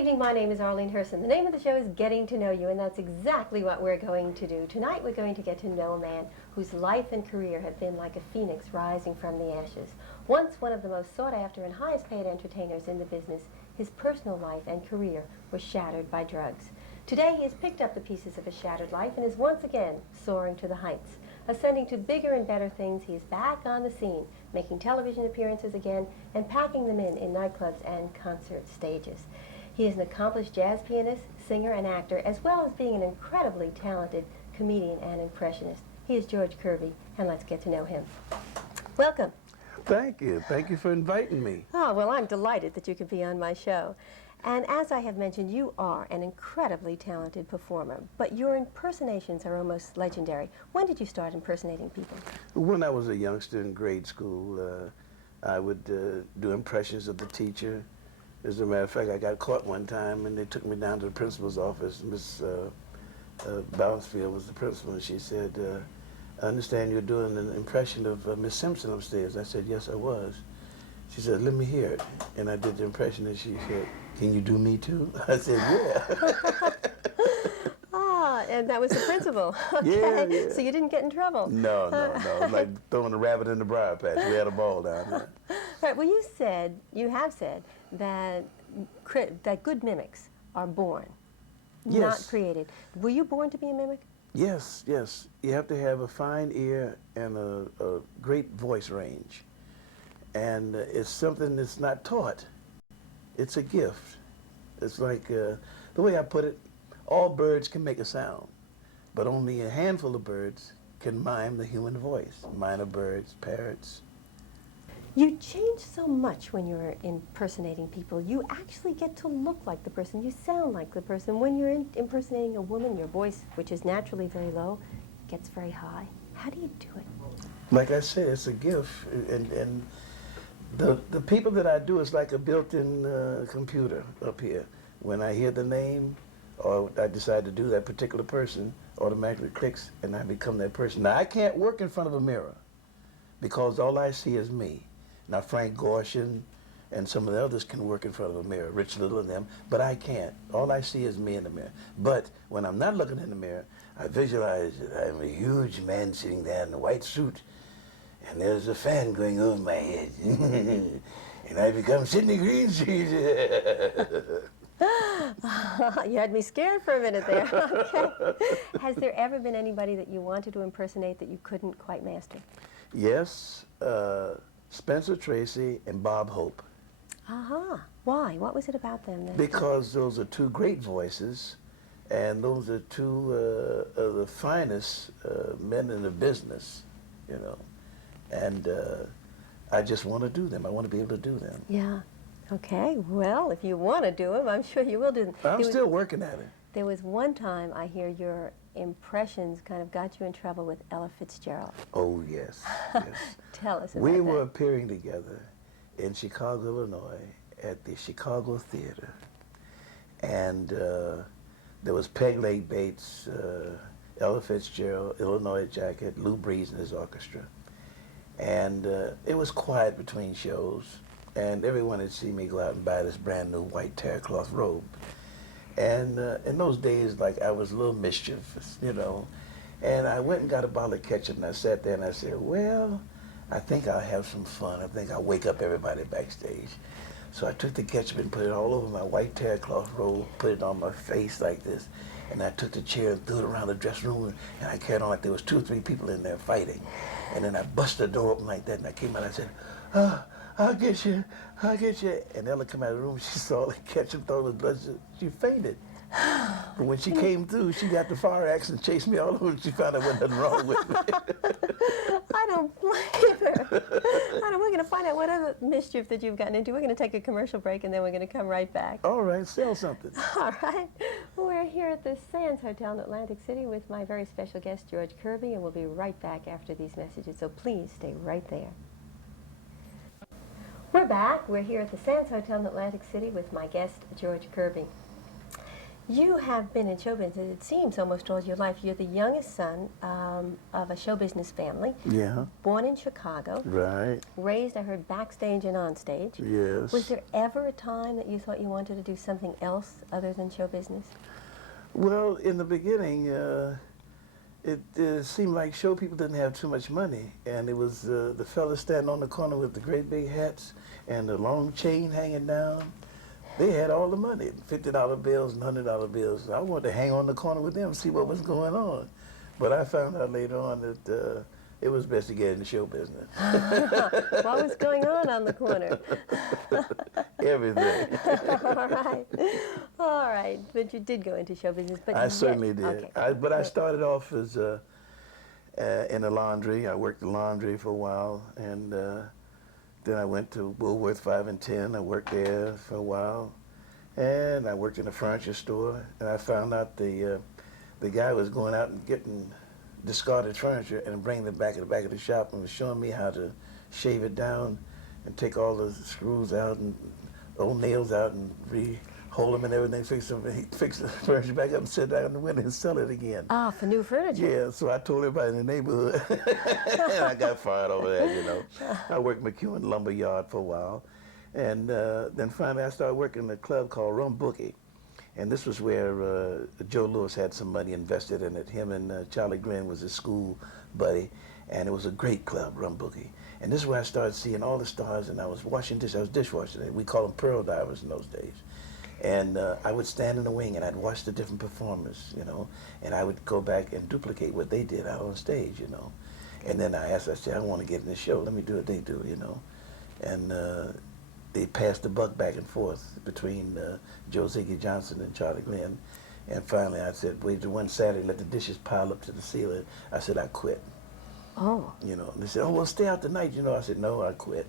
evening, my name is Arlene Herson. The name of the show is Getting to Know You, and that's exactly what we're going to do. Tonight we're going to get to know a man whose life and career have been like a phoenix rising from the ashes. Once one of the most sought after and highest paid entertainers in the business, his personal life and career were shattered by drugs. Today he has picked up the pieces of a shattered life and is once again soaring to the heights. Ascending to bigger and better things, he is back on the scene, making television appearances again and packing them in nightclubs and concert stages. He is an accomplished jazz pianist, singer, and actor, as well as being an incredibly talented comedian and impressionist. He is George Kirby, and let's get to know him. Welcome. Thank you. Thank you for inviting me. Oh, well, I'm delighted that you could be on my show. And as I have mentioned, you are an incredibly talented performer, but your impersonations are almost legendary. When did you start impersonating people? When I was a youngster in grade school, I would do impressions of the teacher. As a matter of fact, I got caught one time and they took me down to the principal's office. Miss Bouncfield was the principal, and she said, I understand you're doing an impression of Miss Simpson upstairs. I said, yes, I was. She said, let me hear it. And I did the impression, and she said, can you do me too? I said, yeah. Ah, and that was the principal. Okay. Yeah. So you didn't get in trouble. No. It was like throwing a rabbit in the briar patch. We had a ball down there. Right. Well, you have said that that good mimics are born, not created. Were you born to be a mimic? Yes. You have to have a fine ear and a great voice range. And it's something that's not taught. It's a gift. It's like, the way I put it, all birds can make a sound, but only a handful of birds can mime the human voice. Minor birds, parrots. You change so much when you're impersonating people. You actually get to look like the person. You sound like the person. When you're impersonating a woman, your voice, which is naturally very low, gets very high. How do you do it? Like I said, it's a gift. And the people that I do, is like a built-in computer up here. When I hear the name, or I decide to do that particular person, automatically clicks and I become that person. Now, I can't work in front of a mirror because all I see is me. Now, Frank Gorshin and some of the others can work in front of a mirror, Rich Little and them, but I can't. All I see is me in the mirror. But when I'm not looking in the mirror, I visualize that I'm a huge man sitting there in a white suit, and there's a fan going over my head. And I become Sidney Greenstreet. You had me scared for a minute there. Okay. Has there ever been anybody that you wanted to impersonate that you couldn't quite master? Yes, Spencer Tracy and Bob Hope. Why? What was it about them then? Because those are two great voices, and those are two of the finest men in the business, you know. And I just want to do them. I want to be able to do them. Yeah. Okay. Well, if you want to do them, I'm sure you will do them. I'm still working at it. There was one time I hear your impressions kind of got you in trouble with Ella Fitzgerald. Oh, yes. Tell us about that. We were appearing together in Chicago, Illinois, at the Chicago Theater. And there was Peg Leg Bates, Ella Fitzgerald, Illinois Jacket, Lou Breeze and his orchestra. And it was quiet between shows, and everyone had seen me go out and buy this brand new white terracloth robe. And in those days, like, I was a little mischievous, you know. And I went and got a bottle of ketchup, and I sat there and I said, well, I think I'll have some fun. I think I'll wake up everybody backstage. So I took the ketchup and put it all over my white terracloth robe, put it on my face like this. And I took the chair and threw it around the dressing room, and I carried on like there was 2 or 3 people in there fighting. And then I busted the door open like that, and I came out and I said, I'll get you. And Ella came out of the room, she saw the ketchup, thought it was blood, she fainted. But when she came through, she got the fire axe and chased me all over, and she found out there wasn't nothing wrong with me. I don't blame her. We're going to find out what other mischief that you've gotten into. We're going to take a commercial break, and then we're going to come right back. All right, sell something. All right. We're here at the Sands Hotel in Atlantic City with my very special guest, George Kirby, and we'll be right back after these messages, so please stay right there. We're back. We're here at the Sands Hotel in Atlantic City with my guest, George Kirby. You have been in show business, it seems, almost all your life. You're the youngest son of a show business family. Yeah. Born in Chicago. Right. Raised, I heard, backstage and on stage. Yes. Was there ever a time that you thought you wanted to do something else other than show business? Well, in the beginning, it seemed like show people didn't have too much money, and it was the fellas standing on the corner with the great big hats and the long chain hanging down. They had all the money, $50 bills and $100 bills. I wanted to hang on the corner with them and see what was going on. But I found out later on that it was best to get in the show business. What was going on the corner? Everything. All right. All right. But you did go into show business. But I certainly did. Okay. But I started off as in the laundry. I worked the laundry for a while, and then I went to Woolworth 5 and 10. I worked there for a while, and I worked in a furniture store. And I found out the guy was going out and getting discarded furniture and bringing it back at the back of the shop and was showing me how to shave it down and take all the screws out and old nails out and re-hole them and everything, fix the furniture back up and sit down in the window and sell it again. Ah, for new furniture. Yeah, so I told everybody in the neighborhood, and I got fired over that, you know. I worked McEwen Lumber Yard for a while, and then finally I started working in a club called Rum Bookie. And this was where Joe Louis had some money invested in it. Him and Charlie Glenn was his school buddy, and it was a great club, Rum Boogie. And this is where I started seeing all the stars, and I was washing dishes. I was dishwashing. We called them pearl divers in those days. And I would stand in the wing, and I'd watch the different performers, you know, and I would go back and duplicate what they did out on stage, you know. And then I said, I want to get in this show. Let me do what they do, you know. And they passed the buck back and forth between Joe Ziggy Johnson and Charlie Glenn. And finally I said, wait, one Saturday, let the dishes pile up to the ceiling. I said, I quit. Oh. You know, and they said, oh, well, stay out tonight, you know. I said, no, I quit.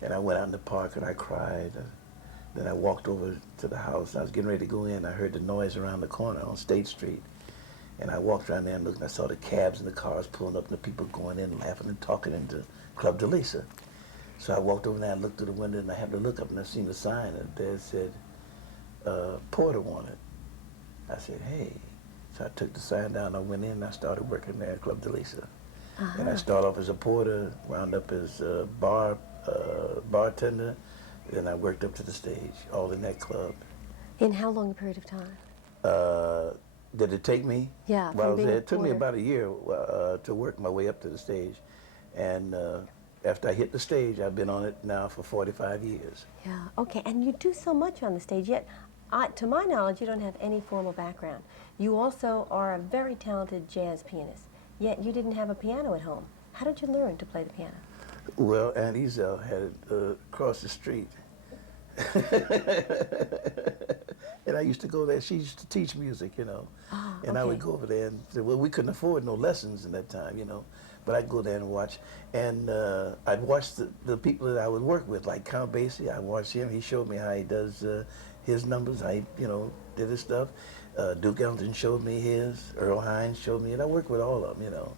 And I went out in the park and I cried. Then I walked over to the house. I was getting ready to go in. I heard the noise around the corner on State Street. And I walked around there and looked, and I saw the cabs and the cars pulling up and the people going in, laughing and talking into Club de Lisa. So I walked over there and looked through the window, and I happened to look up and I seen the sign, and there said, Porter wanted. I said, hey. So I took the sign down, I went in, and I started working there at Club de Lisa. And I started off as a porter, wound up as a bartender, then I worked up to the stage, all in that club. In how long a period of time? Did it take me? Yeah, well, it took me about a year to work my way up to the stage. And after I hit the stage, I've been on it now for 45 years. Yeah, okay, and you do so much on the stage, yet, to my knowledge, you don't have any formal background. You also are a very talented jazz pianist, yet you didn't have a piano at home. How did you learn to play the piano? Well, Aunt Ezel had it across the street. And I used to go there. She used to teach music, you know. Oh, and okay. I would go over there and say, well, we couldn't afford no lessons in that time, you know. But I'd go there and watch. And I'd watch the people that I would work with, like Count Basie. I watched him. He showed me how he does his numbers, how he, you know, did his stuff. Duke Ellington showed me his. Earl Hines showed me. And I worked with all of them, you know.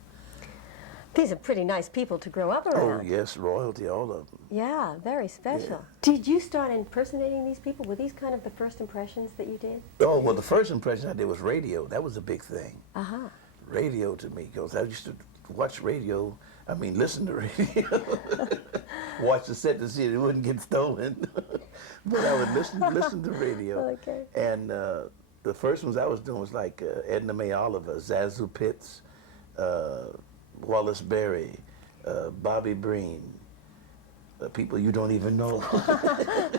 These are pretty nice people to grow up around. Oh, yes, royalty, all of them. Yeah, very special. Yeah. Did you start impersonating these people? Were these kind of the first impressions that you did? Oh, well, the first impression I did was radio. That was a big thing. Uh-huh. Radio to me, because I used to watch radio, listen to radio. Watch the set to see if it wouldn't get stolen. But I would listen to radio. Okay. And the first ones I was doing was like Edna Mae Oliver, Zazu Pitts, Wallace Berry, Bobby Breen, people you don't even know.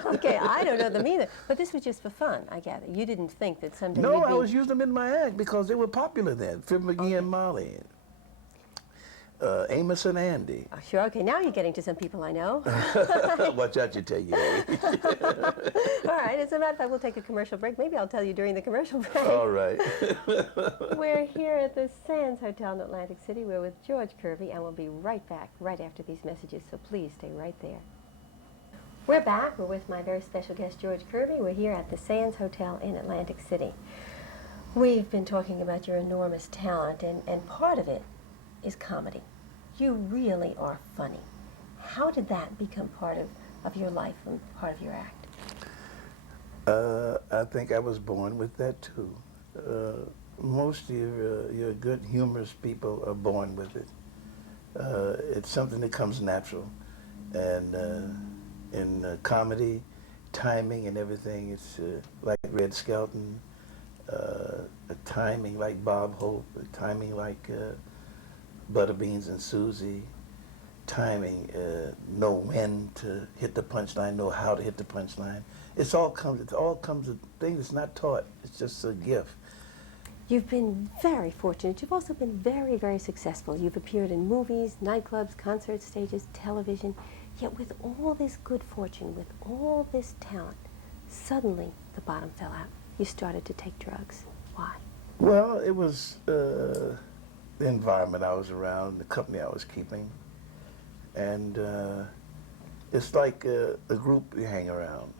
Okay, I don't know them either. But this was just for fun, I gather. You didn't think that someday No, you'd be... I was using them in my act because they were popular then. Fib McGee and Molly, Amos and Andy. Oh, sure, okay, now you're getting to some people I know. Watch out, you tell you. All right, as a matter of fact, we'll take a commercial break. Maybe I'll tell you during the commercial break. All right. We're here at the Sands Hotel in Atlantic City. We're with George Kirby, and we'll be right back right after these messages, so please stay right there. We're back. We're with my very special guest, George Kirby. We're here at the Sands Hotel in Atlantic City. We've been talking about your enormous talent, and part of it is comedy. You really are funny. How did that become part of your life and part of your act? I think I was born with that too. Most of your good, humorous people are born with it. It's something that comes natural. And in comedy, timing and everything, it's like Red Skelton, a timing like Bob Hope, a timing like Butterbeans and Susie, timing, know when to hit the punchline, know how to hit the punchline. It all comes a thing that's not taught. It's just a gift. You've been very fortunate. You've also been very, very successful. You've appeared in movies, nightclubs, concert stages, television. Yet with all this good fortune, with all this talent, suddenly the bottom fell out. You started to take drugs. Why? Well, it was the environment I was around, the company I was keeping. And it's like the group you hang around.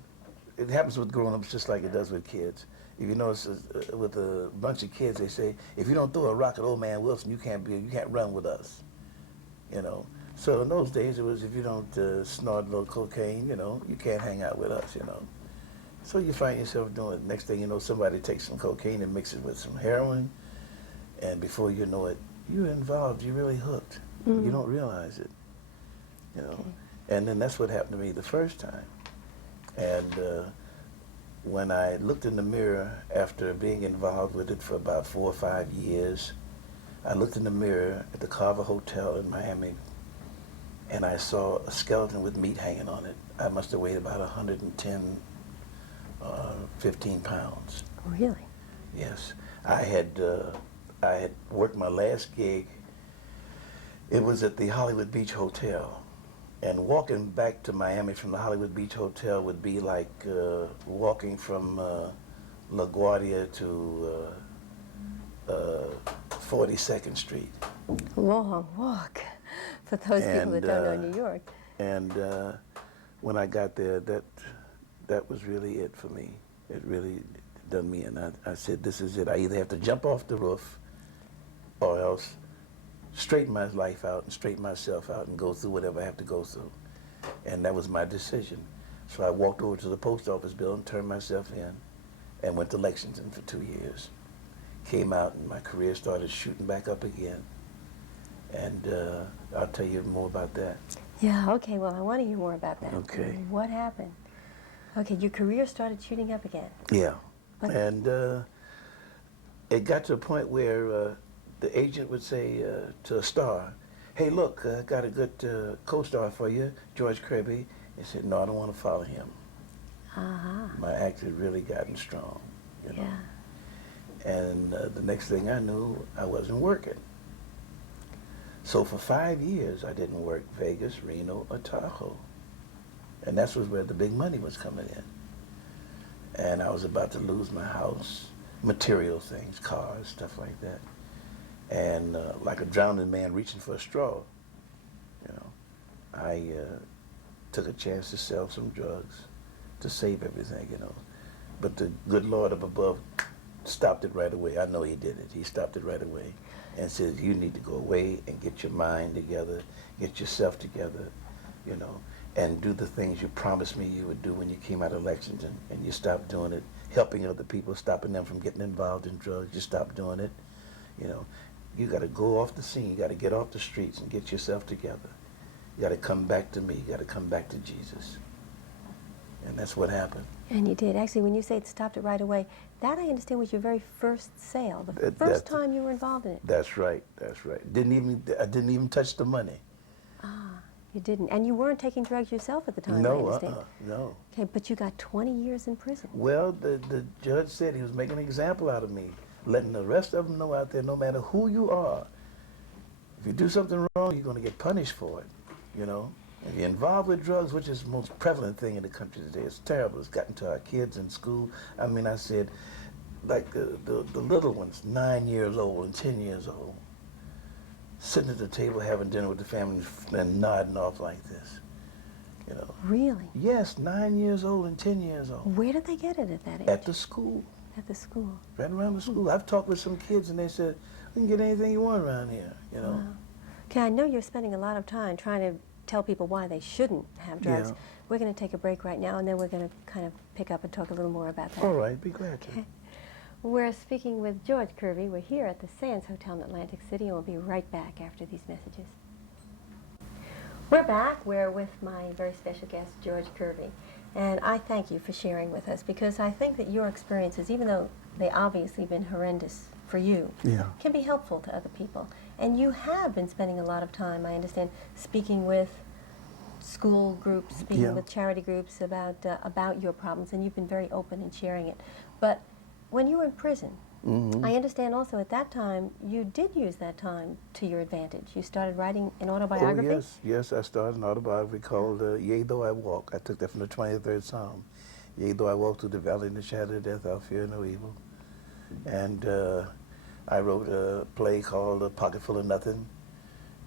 It happens with grown-ups just like it does with kids. If you notice, with a bunch of kids, they say, if you don't throw a rock at old man Wilson, you can't run with us, you know. So in those days, it was if you don't snort a little cocaine, you know, you can't hang out with us, you know. So you find yourself doing it. Next thing you know, somebody takes some cocaine and mixes it with some heroin, and before you know it, you're involved. You're really hooked. Mm-hmm. You don't realize it, you know. Okay. And then that's what happened to me the first time. And when I looked in the mirror after being involved with it for about 4 or 5 years, I looked in the mirror at the Carver Hotel in Miami, and I saw a skeleton with meat hanging on it. I must have weighed about 110, 15 pounds. Really? Yes. I had worked my last gig. It was at the Hollywood Beach Hotel. And walking back to Miami from the Hollywood Beach Hotel would be like walking from LaGuardia to 42nd Street. Long walk for those people that don't know New York. And when I got there, that was really it for me. It really done me in. I said, this is it. I either have to jump off the roof or else straighten my life out and straighten myself out and go through whatever I have to go through. And that was my decision. So I walked over to the post office building, turned myself in, and went to Lexington for 2 years. Came out and my career started shooting back up again. And I'll tell you more about that. Yeah, okay, well, I want to hear more about that. Okay. What happened? Okay, your career started shooting up again. Yeah. But and it got to a point where the agent would say to a star, hey, look, I got a good co-star for you, George Kirby. He said, no, I don't want to follow him. Uh-huh. My act had really gotten strong, you know. Yeah. And the next thing I knew, I wasn't working. So for 5 years, I didn't work Vegas, Reno, or Tahoe. And that was where the big money was coming in. And I was about to lose my house, material things, cars, stuff like that. And like a drowning man reaching for a straw, you know, I took a chance to sell some drugs to save everything, you know. But the good Lord up above stopped it right away. I know he did it. He stopped it right away and said, you need to go away and get your mind together, get yourself together, you know, and do the things you promised me you would do when you came out of Lexington, and you stopped doing it, helping other people, stopping them from getting involved in drugs. You stopped doing it, you know. You got to go off the scene. You got to get off the streets and get yourself together. You got to come back to me. You got to come back to Jesus. And that's what happened. And you did. Actually, when you say it stopped it right away, that I understand was your very first sale, the first time you were involved in it. That's right. That's right. I didn't even touch the money. Ah, you didn't. And you weren't taking drugs yourself at the time, no, I understand. No. Okay, but you got 20 years in prison. Well, the judge said he was making an example out of me, letting the rest of them know out there, no matter who you are, if you do something wrong, you're going to get punished for it, you know. If you're involved with drugs, which is the most prevalent thing in the country today, it's terrible. It's gotten to our kids in school. I mean, I said, like the little ones, 9 years old and 10 years old, sitting at the table having dinner with the family and nodding off like this, you know. Really? Yes, 9 years old and 10 years old. Where did they get it at that age? At the school. At the school. Right around the school. I've talked with some kids and they said, we can get anything you want around here, you know. Wow. Okay, I know you're spending a lot of time trying to tell people why they shouldn't have drugs. Yeah. We're going to take a break right now, and then we're going to kind of pick up and talk a little more about that. All right, be glad to. Okay. We're speaking with George Kirby. We're here at the Sands Hotel in Atlantic City, and we'll be right back after these messages. We're back. We're with my very special guest, George Kirby. And I thank you for sharing with us, because I think that your experiences, even though they obviously been horrendous for you, Yeah. can be helpful to other people. And you have been spending a lot of time, I understand, speaking with school groups, speaking Yeah. with charity groups about your problems, and you've been very open in sharing it. But when you were in prison, I understand also at that time you did use that time to your advantage. You started writing an autobiography? Oh, yes, yes, I started an autobiography called Yea Though I Walk. I took that from the 23rd Psalm. Yea though I walk through the valley in the shadow of death, I'll fear no evil. And I wrote a play called A Pocket Full of Nothing.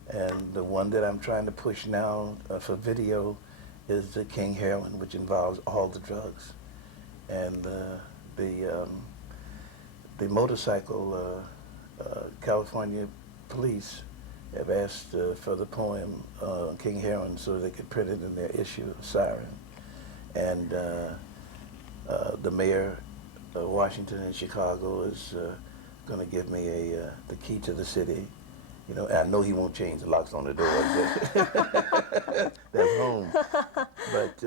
And the one that I'm trying to push now for video is the King Heroin, which involves all the drugs. And the motorcycle California police have asked for the poem King Heroin so they could print it in their issue, Siren. And the mayor of Washington and Chicago is going to give me the key to the city. You know, I know he won't change the locks on the door. That's home. But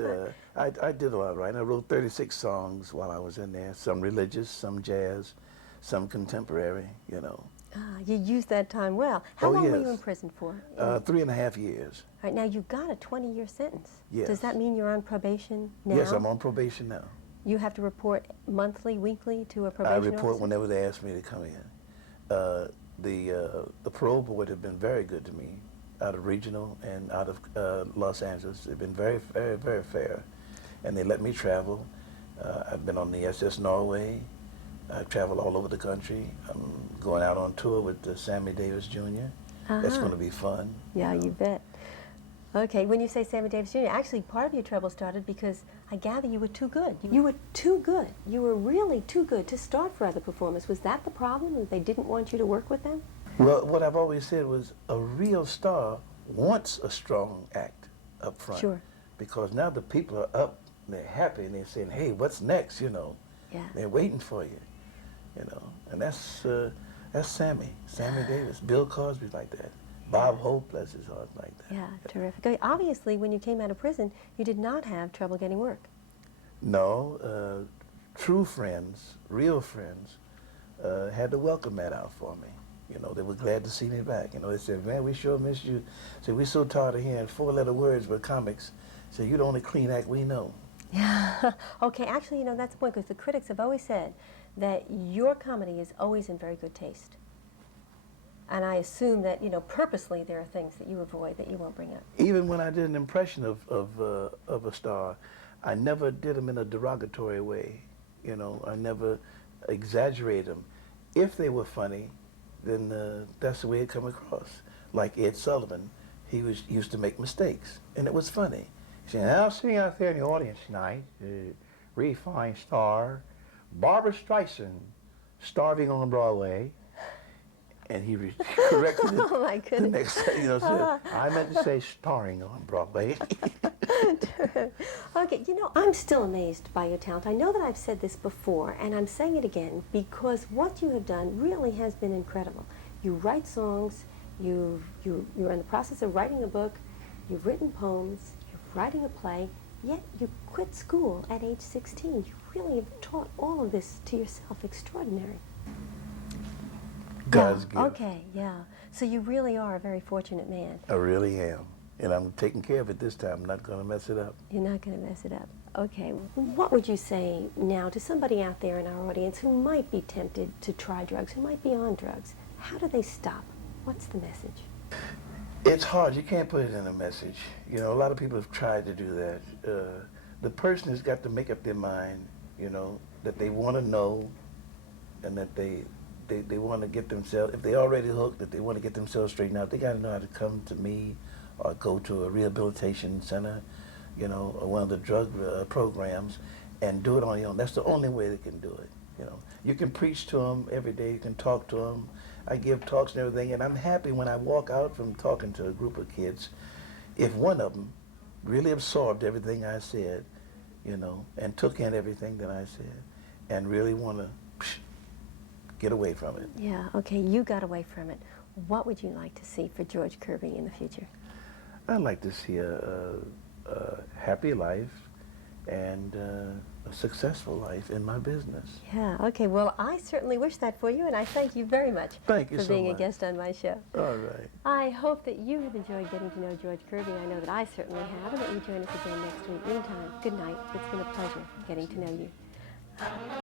I did a lot of writing. I wrote 36 songs while I was in there, some religious, some jazz, some contemporary, you know. Ah, you used that time well. How long were you in prison for? 3.5 years. All right, now you got a 20-year sentence. Yes. Does that mean you're on probation now? Yes, I'm on probation now. You have to report monthly, weekly to a probation I report officer? whenever they ask me to come in. The parole board have been very good to me, out of regional and out of Los Angeles. They've been very, very, very fair, and they let me travel. I've been on the SS Norway. I've traveled all over the country. I'm going out on tour with Sammy Davis Jr. That's going to be fun. Yeah, you bet. Okay, when you say Sammy Davis Jr., actually part of your trouble started because I gather you were too good. You were too good. You were really too good to start for other performers. Was that the problem, that they didn't want you to work with them? Well, what I've always said was a real star wants a strong act up front. Sure. Because now the people are up, and they're happy, and they're saying, hey, what's next, you know? Yeah. They're waiting for you, you know. And that's Sammy Davis. Bill Cosby like that. Bob Hope, bless his heart, like that. Yeah, terrific. Okay, obviously, when you came out of prison, you did not have trouble getting work. No, true friends, real friends, had to welcome that out for me. You know, they were glad to see me back. You know, they said, man, we sure miss you. Said, we're so tired of hearing four-letter words with comics. Said, you're the only clean act we know. Yeah. Okay, actually, you know, that's the point, because the critics have always said that your comedy is always in very good taste. And I assume that, you know, purposely there are things that you avoid, that you won't bring up. Even when I did an impression of a star, I never did them in a derogatory way. You know, I never exaggerated them. If they were funny, then that's the way it come across. Like Ed Sullivan, he used to make mistakes, and it was funny. He said, Now sitting out there in the audience tonight, really fine star, Barbara Streisand, starving on Broadway. and he corrected it Oh, my the goodness. next day. You know, said, I meant to say starring on Broadway. Okay, you know, I'm still amazed by your talent. I know that I've said this before, and I'm saying it again, because what you have done really has been incredible. You write songs, you're in the process of writing a book, you've written poems, you're writing a play, yet you quit school at age 16. You really have taught all of this to yourself. Extraordinary. God's Yeah, gift. okay, yeah. So you really are a very fortunate man. I really am. And I'm taking care of it this time. I'm not going to mess it up. You're not going to mess it up. Okay. What would you say now to somebody out there in our audience who might be tempted to try drugs, who might be on drugs? How do they stop? What's the message? It's hard. You can't put it in a message. You know, a lot of people have tried to do that. The person has got to make up their mind, you know, that they want to know, and that they want to get themselves, if they're already hooked, that they want to get themselves straightened out. They got to know how to come to me or go to a rehabilitation center, you know, or one of the drug programs, and do it on your own. That's the only way they can do it, you know. You can preach to them every day. You can talk to them. I give talks and everything, and I'm happy when I walk out from talking to a group of kids, if one of them really absorbed everything I said, you know, and took in everything that I said, and really want to get away from it. Yeah, okay, you got away from it. What would you like to see for George Kirby in the future? I'd like to see a happy life and a successful life in my business. Yeah, okay, well, I certainly wish that for you, and I thank you very much Thank you for so being much. a guest on my show. All right. I hope that you have enjoyed getting to know George Kirby. I know that I certainly have, and that you join us again next week. Meantime, good night. It's been a pleasure getting to know you.